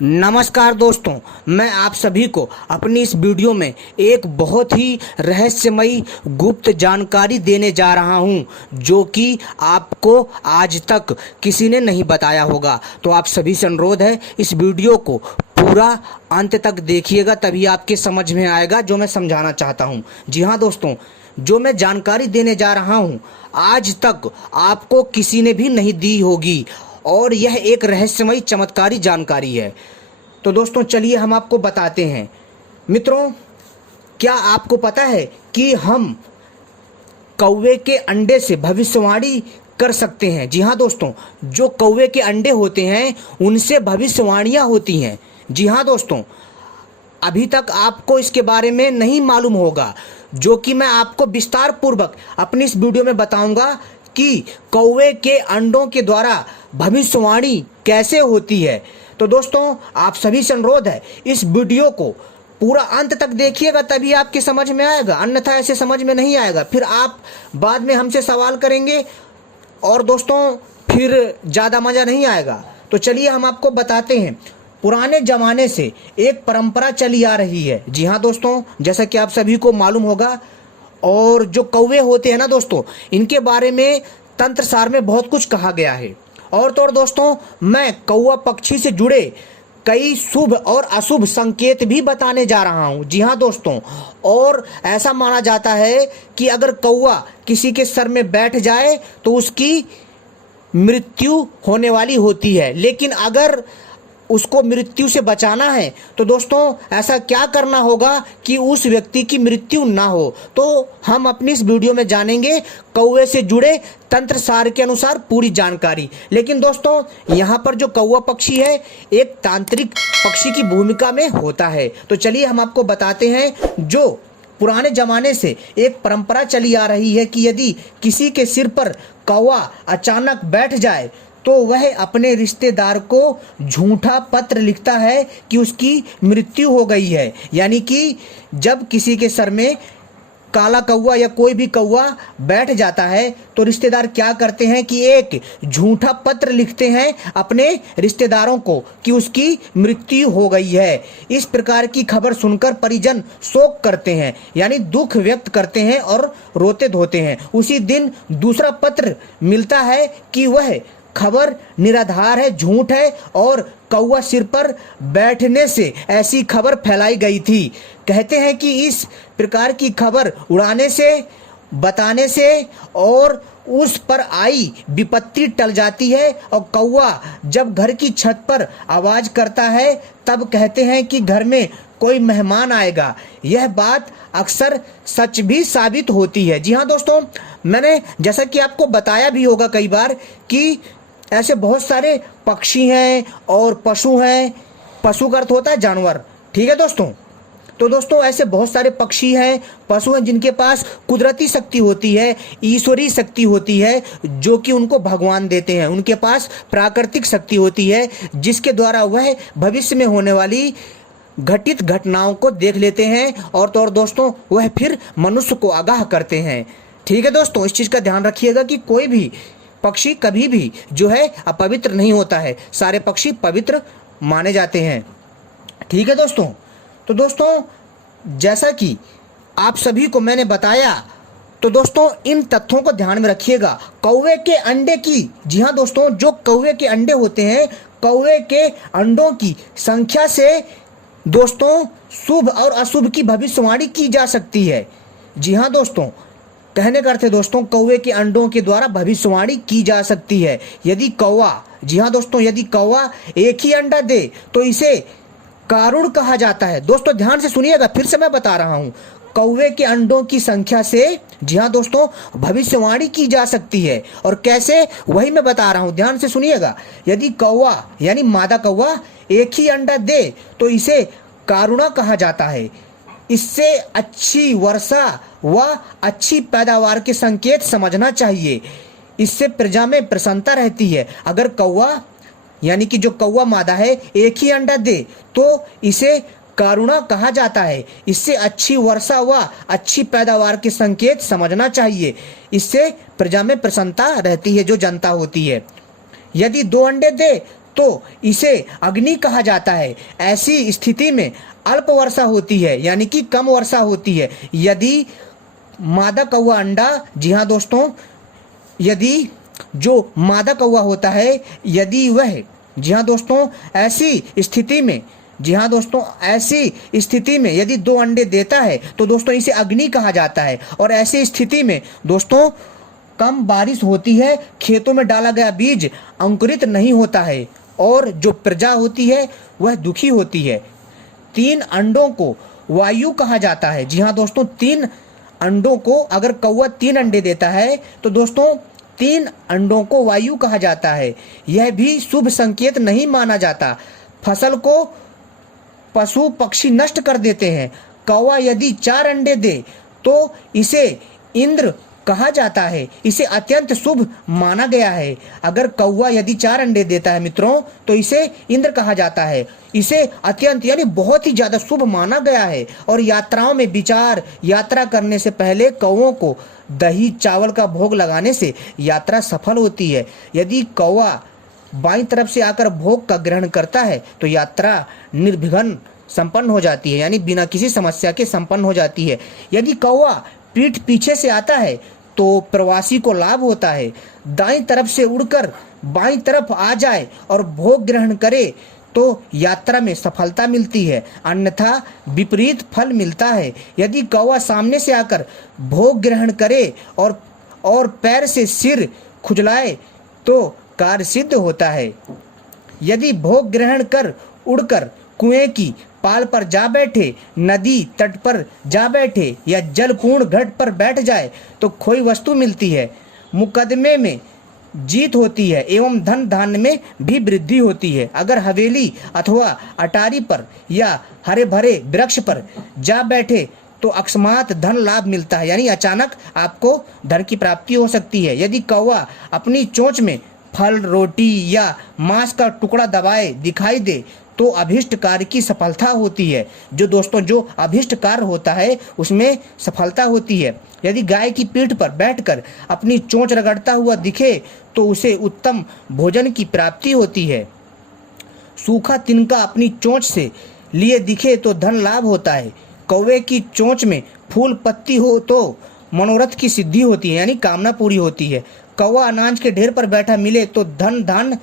नमस्कार दोस्तों, मैं आप सभी को अपनी इस वीडियो में एक बहुत ही रहस्यमयी गुप्त जानकारी देने जा रहा हूं, जो कि आपको आज तक किसी ने नहीं बताया होगा। तो आप सभी से अनुरोध है, इस वीडियो को पूरा अंत तक देखिएगा, तभी आपके समझ में आएगा जो मैं समझाना चाहता हूं। जी हाँ दोस्तों, जो मैं जानकारी देने जा रहा हूं, आज तक आपको किसी ने भी नहीं दी होगी और यह एक रहस्यमयी चमत्कारी जानकारी है। तो दोस्तों चलिए हम आपको बताते हैं। मित्रों, क्या आपको पता है कि हम कौवे के अंडे से भविष्यवाणी कर सकते हैं? जी हाँ दोस्तों, जो कौवे के अंडे होते हैं उनसे भविष्यवाणियां होती हैं। जी हाँ दोस्तों, अभी तक आपको इसके बारे में नहीं मालूम होगा, जो कि मैं आपको विस्तार पूर्वक अपनी इस वीडियो में बताऊंगा कि कौवे के अंडों के द्वारा भविष्यवाणी कैसे होती है। तो दोस्तों आप सभी से अनुरोध है, इस वीडियो को पूरा अंत तक देखिएगा, तभी आपकी समझ में आएगा, अन्यथा ऐसे समझ में नहीं आएगा। फिर आप बाद में हमसे सवाल करेंगे और दोस्तों फिर ज़्यादा मज़ा नहीं आएगा। तो चलिए हम आपको बताते हैं। पुराने ज़माने से एक परंपरा चली आ रही है। जी हाँ दोस्तों, जैसा कि आप सभी को मालूम होगा, और जो कौवे होते हैं ना दोस्तों, इनके बारे में तंत्रसार में बहुत कुछ कहा गया है। और तो और दोस्तों, मैं कौवा पक्षी से जुड़े कई शुभ और अशुभ संकेत भी बताने जा रहा हूं। जी हाँ दोस्तों, और ऐसा माना जाता है कि अगर कौवा किसी के सर में बैठ जाए तो उसकी मृत्यु होने वाली होती है। लेकिन अगर उसको मृत्यु से बचाना है तो दोस्तों ऐसा क्या करना होगा कि उस व्यक्ति की मृत्यु ना हो, तो हम अपनी इस वीडियो में जानेंगे कौवे से जुड़े तंत्र सार के अनुसार पूरी जानकारी। लेकिन दोस्तों यहाँ पर जो कौवा पक्षी है एक तांत्रिक पक्षी की भूमिका में होता है। तो चलिए हम आपको बताते हैं, जो पुराने जमाने से एक परंपरा चली आ रही है कि यदि किसी के सिर पर कौवा अचानक बैठ जाए तो वह अपने रिश्तेदार को झूठा पत्र लिखता है कि उसकी मृत्यु हो गई है। यानी कि जब किसी के सर में काला कौवा या कोई भी कौवा बैठ जाता है तो रिश्तेदार क्या करते हैं कि एक झूठा पत्र लिखते हैं अपने रिश्तेदारों को कि उसकी मृत्यु हो गई है। इस प्रकार की खबर सुनकर परिजन शोक करते हैं, यानी दुख व्यक्त करते हैं और रोते धोते हैं। उसी दिन दूसरा पत्र मिलता है कि वह खबर निराधार है, झूठ है और कौवा सिर पर बैठने से ऐसी खबर फैलाई गई थी। कहते हैं कि इस प्रकार की खबर उड़ाने से, बताने से और उस पर आई विपत्ति टल जाती है। और कौवा जब घर की छत पर आवाज करता है तब कहते हैं कि घर में कोई मेहमान आएगा। यह बात अक्सर सच भी साबित होती है। जी हाँ दोस्तों, मैंने जैसा कि आपको बताया भी होगा कई बार कि ऐसे बहुत सारे पक्षी हैं और पशु हैं। पशु का अर्थ होता है जानवर, ठीक है दोस्तों। तो दोस्तों ऐसे बहुत सारे पक्षी हैं, पशु हैं जिनके पास कुदरती शक्ति होती है, ईश्वरीय शक्ति होती है, जो कि उनको भगवान देते हैं। उनके पास प्राकृतिक शक्ति होती है जिसके द्वारा वह भविष्य में होने वाली घटित घटनाओं को देख लेते हैं और तो और दोस्तों वह फिर मनुष्य को आगाह करते हैं। ठीक है दोस्तों, इस चीज़ का ध्यान रखिएगा कि कोई भी पक्षी कभी भी जो है अपवित्र नहीं होता है, सारे पक्षी पवित्र माने जाते हैं। ठीक है दोस्तों। तो दोस्तों जैसा कि आप सभी को मैंने बताया, तो दोस्तों इन तथ्यों को ध्यान में रखिएगा। कौवे के अंडे की, जी हाँ दोस्तों, जो कौवे के अंडे होते हैं, कौवे के अंडों की संख्या से दोस्तों शुभ और अशुभ की भविष्यवाणी की जा सकती है। जी हाँ दोस्तों, कहने का अर्थ है दोस्तों, कौवे के अंडों के द्वारा भविष्यवाणी की जा सकती है। यदि कौवा, जी हाँ दोस्तों, यदि कौवा एक ही अंडा दे तो इसे कारुण कहा जाता है। दोस्तों ध्यान से सुनिएगा, फिर से मैं बता रहा हूँ, कौवे के अंडों की संख्या से, जी हाँ दोस्तों, भविष्यवाणी की जा सकती है। और कैसे, वही मैं बता रहा हूँ, ध्यान से सुनिएगा। यदि कौवा यानी मादा कौवा एक ही अंडा दे तो इसे कारुणा कहा जाता है। इससे अच्छी वर्षा व अच्छी पैदावार के संकेत समझना चाहिए। इससे प्रजा में प्रसन्नता रहती है। अगर कौवा यानी कि जो कौवा मादा है एक ही अंडा दे तो इसे कारुणा कहा जाता है। इससे अच्छी वर्षा व अच्छी पैदावार के संकेत समझना चाहिए। इससे प्रजा में प्रसन्नता रहती है, जो जनता होती है। यदि दो अंडे दे तो इसे अग्नि कहा जाता है। ऐसी स्थिति में अल्प वर्षा होती है, यानी कि कम वर्षा होती है। यदि मादा कौवा अंडा, जी हाँ दोस्तों, यदि जो मादा कौवा होता है, यदि वह, जी हाँ दोस्तों, ऐसी स्थिति में, जी हाँ दोस्तों, ऐसी स्थिति में यदि 2 अंडे देता है तो दोस्तों इसे अग्नि कहा जाता है। और ऐसी स्थिति में दोस्तों कम बारिश होती है, खेतों में डाला गया बीज अंकुरित नहीं होता है और जो प्रजा होती है वह दुखी होती है। 3 अंडों को वायु कहा जाता है। जी हाँ दोस्तों, 3 अंडों को, अगर कौवा 3 अंडे देता है तो दोस्तों 3 अंडों को वायु कहा जाता है। यह भी शुभ संकेत नहीं माना जाता। फसल को पशु पक्षी नष्ट कर देते हैं। कौवा यदि 4 अंडे दे तो इसे इंद्र कहा जाता है। इसे अत्यंत शुभ माना गया है। अगर कौवा यदि 4 अंडे देता है मित्रों तो इसे इंद्र कहा जाता है। इसे अत्यंत यानी बहुत ही ज़्यादा शुभ माना गया है। और यात्राओं में विचार, यात्रा करने से पहले कौवों को दही चावल का भोग लगाने से यात्रा सफल होती है। यदि कौवा बाईं तरफ से आकर भोग का ग्रहण करता है तो यात्रा निर्विघ्न संपन्न हो जाती है, यानी बिना किसी समस्या के संपन्न हो जाती है। यदि कौवा पीठ पीछे से आता है तो प्रवासी को लाभ होता है। दाईं तरफ से उड़कर बाईं तरफ आ जाए और भोग ग्रहण करे तो यात्रा में सफलता मिलती है, अन्यथा विपरीत फल मिलता है। यदि कौवा सामने से आकर भोग ग्रहण करे और पैर से सिर खुजलाए तो कार्य सिद्ध होता है। यदि भोग ग्रहण कर उड़कर कुएं की पाल पर जा बैठे, नदी तट पर जा बैठे या जलपूर्ण घाट पर बैठ जाए तो खोई वस्तु मिलती है, मुकदमे में जीत होती है एवं धन धान्य में भी वृद्धि होती है। अगर हवेली अथवा अटारी पर या हरे भरे वृक्ष पर जा बैठे तो अकस्मात धन लाभ मिलता है, यानी अचानक आपको धन की प्राप्ति हो सकती है। यदि कौवा अपनी चोंच में फल, रोटी या मांस का टुकड़ा दबाए दिखाई दे तो अभिष्ट कार्य की सफलता होती है। जो अभिष्ट कार्य होता है उसमें सफलता होती है। यदि गाय की पीठ पर बैठकर अपनी चोंच रगड़ता हुआ दिखे तो उसे उत्तम भोजन की प्राप्ति होती है। सूखा तिनका अपनी चोंच से लिए दिखे तो धन लाभ होता है। कौवे की चोंच में फूल पत्ती हो तो मनोरथ की सिद्धि होती है, यानी कामना पूरी होती है। कौवा अनाज के ढेर पर बैठा मिले तो धन धान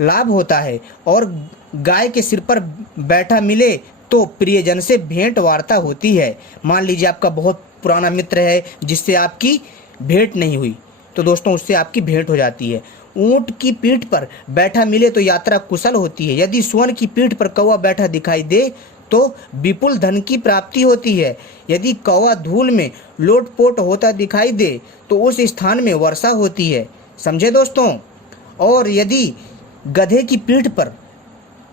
लाभ होता है और गाय के सिर पर बैठा मिले तो प्रियजन से भेंट वार्ता होती है। मान लीजिए आपका बहुत पुराना मित्र है जिससे आपकी भेंट नहीं हुई तो दोस्तों उससे आपकी भेंट हो जाती है। ऊंट की पीठ पर बैठा मिले तो यात्रा कुशल होती है। यदि स्वर्ण की पीठ पर कौवा बैठा दिखाई दे तो विपुल धन की प्राप्ति होती है। यदि कौवा धूल में लोटपोट होता दिखाई दे तो उस स्थान में वर्षा होती है। समझे दोस्तों। और यदि गधे की पीठ पर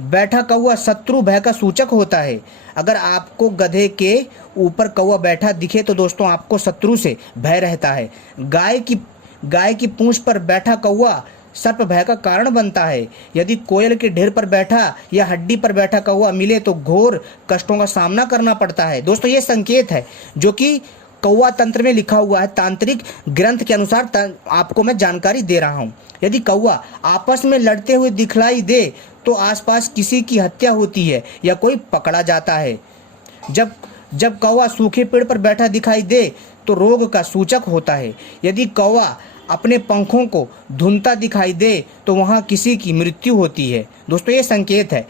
बैठा कौवा शत्रु भय का सूचक होता है। अगर आपको गधे के ऊपर कौवा बैठा दिखे तो दोस्तों आपको शत्रु से भय रहता है। गाय की पूंछ पर बैठा कौवा सर्प भय का कारण बनता है। यदि कोयल के ढेर पर बैठा या हड्डी पर बैठा कौवा मिले तो घोर कष्टों का सामना करना पड़ता है। दोस्तों ये संकेत है जो कि कौवा तंत्र में लिखा हुआ है, तांत्रिक ग्रंथ के अनुसार आपको मैं जानकारी दे रहा हूँ। यदि कौवा आपस में लड़ते हुए दिखलाई दे तो आसपास किसी की हत्या होती है या कोई पकड़ा जाता है। जब कौवा सूखे पेड़ पर बैठा दिखाई दे तो रोग का सूचक होता है। यदि कौवा अपने पंखों को धुनता दिखाई दे तो वहाँ किसी की मृत्यु होती है। दोस्तों ये संकेत है।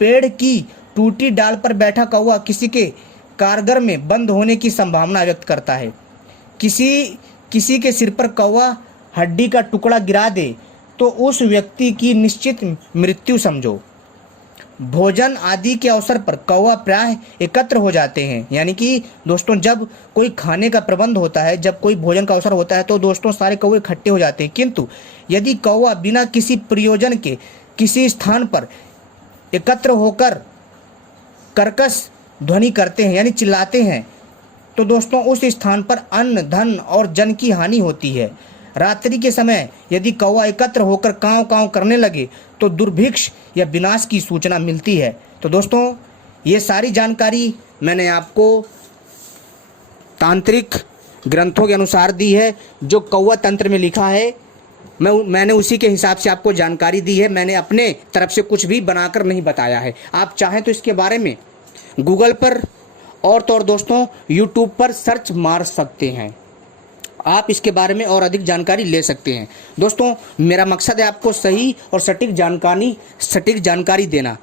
पेड़ की टूटी डाल पर बैठा कौवा किसी के कारगर में बंद होने की संभावना व्यक्त करता है। किसी के सिर पर कौवा हड्डी का टुकड़ा गिरा दे तो उस व्यक्ति की निश्चित मृत्यु समझो। भोजन आदि के अवसर पर कौवा प्राय एकत्र हो जाते हैं, यानी कि दोस्तों जब कोई खाने का प्रबंध होता है, जब कोई भोजन का अवसर होता है तो दोस्तों सारे कौवे इकट्ठे हो जाते हैं। किंतु यदि कौवा बिना किसी प्रयोजन के किसी स्थान पर एकत्र होकर कर्कश ध्वनि करते हैं, यानी चिल्लाते हैं, तो दोस्तों उस स्थान पर अन्न, धन और जन की हानि होती है। रात्रि के समय यदि कौवा एकत्र होकर कांव कांव करने लगे तो दुर्भिक्ष या विनाश की सूचना मिलती है। तो दोस्तों ये सारी जानकारी मैंने आपको तांत्रिक ग्रंथों के अनुसार दी है जो कौवा तंत्र में लिखा है। मैंने उसी के हिसाब से आपको जानकारी दी है। मैंने अपने तरफ से कुछ भी बनाकर नहीं बताया है। आप चाहें तो इसके बारे में गूगल पर और तो और दोस्तों यूट्यूब पर सर्च मार सकते हैं। आप इसके बारे में और अधिक जानकारी ले सकते हैं। दोस्तों मेरा मकसद है आपको सही और सटीक जानकारी देना।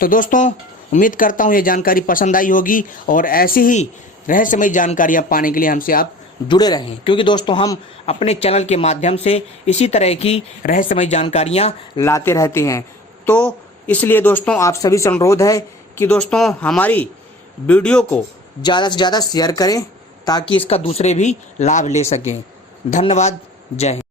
तो दोस्तों उम्मीद करता हूँ ये जानकारी पसंद आई होगी और ऐसी ही रहस्यमय जानकारियाँ पाने के लिए हमसे आप जुड़े रहें, क्योंकि दोस्तों हम अपने चैनल के माध्यम से इसी तरह की रहस्यमय जानकारियाँ लाते रहते हैं। तो इसलिए दोस्तों आप सभी से अनुरोध है कि दोस्तों हमारी वीडियो को ज़्यादा से ज़्यादा शेयर करें ताकि इसका दूसरे भी लाभ ले सकें। धन्यवाद। जय हिंद।